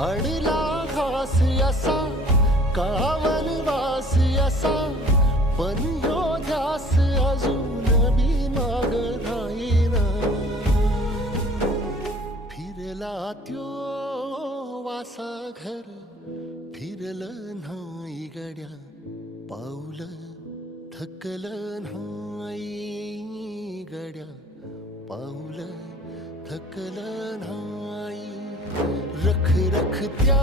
अडला घास असा कावनवास असा, पण ह्यो ध्यास अजून बी माग राहीना. फिरला त्यो वासा घर, फिरलं नाही गड्या पाऊल, थकलं नाही गड्या पाऊल, थकलं नाही. रख रख त्या